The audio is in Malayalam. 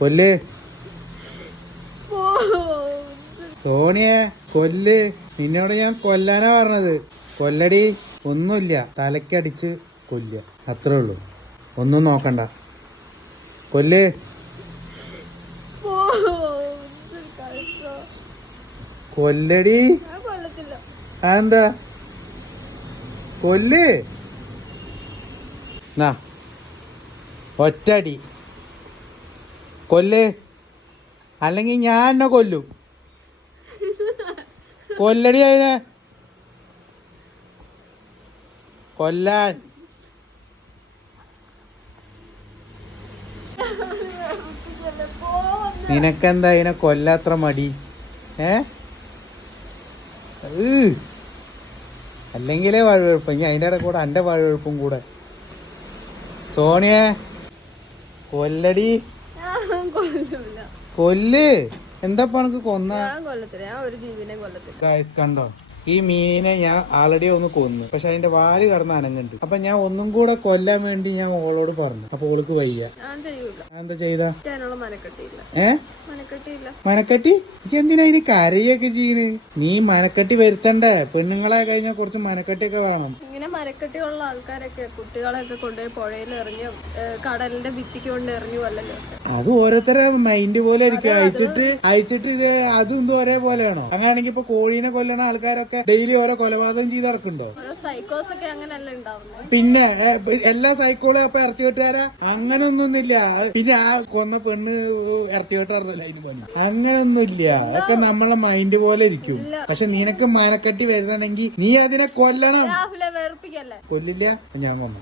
കൊല്ല് സോണിയെ കൊല്ല്. നിന്നോട് ഞാൻ കൊല്ലാനാ പറഞ്ഞത്. കൊല്ലടി. ഒന്നുമില്ല, തലക്കടിച്ച് കൊല്ലുക, അത്രേ ഉള്ളൂ. ഒന്നും നോക്കണ്ട. കൊല്ല്. കൊല്ലടി. അതെന്താ? കൊല്ല്. ഒറ്റടി കൊല്ല്, അല്ലെങ്കിൽ ഞാൻ എന്നെ കൊല്ലും. കൊല്ലടി അതിനെ. കൊല്ലാൻ. നിനക്കെന്താ ഇതിനെ കൊല്ലാത്ര മടി? അല്ലെങ്കിലേ വഴുവെഴുപ്പം. ഇനി അതിൻ്റെ ഇടയിൽ കൂടെ എൻ്റെ വഴുവെഴുപ്പും കൂടെ. സോണിയെ കൊല്ലടി. കൊല്ല്. എന്താ പണക്ക് കൊന്ന? കണ്ടോ, ഈ മീനിനെ ഞാൻ ആൾറെഡി ഒന്ന് കൊന്നു. പക്ഷെ അതിന്റെ വാല് കടന്ന് അനങ്ങുന്നുണ്ട്. അപ്പൊ ഞാൻ ഒന്നും കൂടെ കൊല്ലാൻ വേണ്ടി ഞാൻ ഓളോട് പറഞ്ഞു. അപ്പൊ ഓൾക്ക് വയ്യ. എന്താ ചെയ്താ? മനക്കെട്ടി? എന്തിനാ ഇനി കരയൊക്കെ ചെയ്യണ്? നീ മനക്കെട്ടി വരുത്തണ്ടേ? പെണ്ണുങ്ങളെ കഴിഞ്ഞാൽ കുറച്ച് മനക്കെട്ടിയൊക്കെ വേണം. ഇങ്ങനെ മനക്കെട്ടിയുള്ള ആൾക്കാരൊക്കെ കുട്ടികളെയൊക്കെ കൊണ്ടുപോയി പുഴയിൽ എറിഞ്ഞു, കടലിന്റെ ഭിത്തിക്ക് കൊണ്ട് എറിഞ്ഞു കൊല്ലല്ലോ. അത് ഓരോരുത്തരെ മൈൻഡ് പോലെ ആയിരിക്കും. അയച്ചിട്ട് ഇത് അതും ഇതും ഒരേപോലെയാണോ? അങ്ങനെയാണെങ്കിൽ ഇപ്പൊ കോഴീനെ കൊല്ലണ ആൾക്കാരൊക്കെ ഡെയിലി ഓരോ കൊലപാതകം ചെയ്ത് നടക്കുന്നുണ്ടോ? സൈക്കോസ് ഒക്കെ അങ്ങനെയല്ല ഉണ്ടാവുന്നത്. പിന്നെ എല്ലാ സൈക്കോളും അപ്പൊ ഇറച്ചി വെട്ടുകാരാ? അങ്ങനൊന്നുമില്ല. പിന്നെ ആ കൊന്ന പെണ്ണ് ഇറച്ചി വെട്ടാറുന്നല്ല അതിന് പണി. അങ്ങനൊന്നുമില്ല. അതൊക്കെ നമ്മളെ മൈൻഡ് പോലെ ഇരിക്കും. പക്ഷെ നിനക്ക് മനക്കെട്ടി വരുന്നുണ്ടെങ്കിൽ നീ അതിനെ കൊല്ലണം. വെറുപ്പിക്കല്ലേ? കൊല്ലില്ല, ഞാൻ കൊന്നു.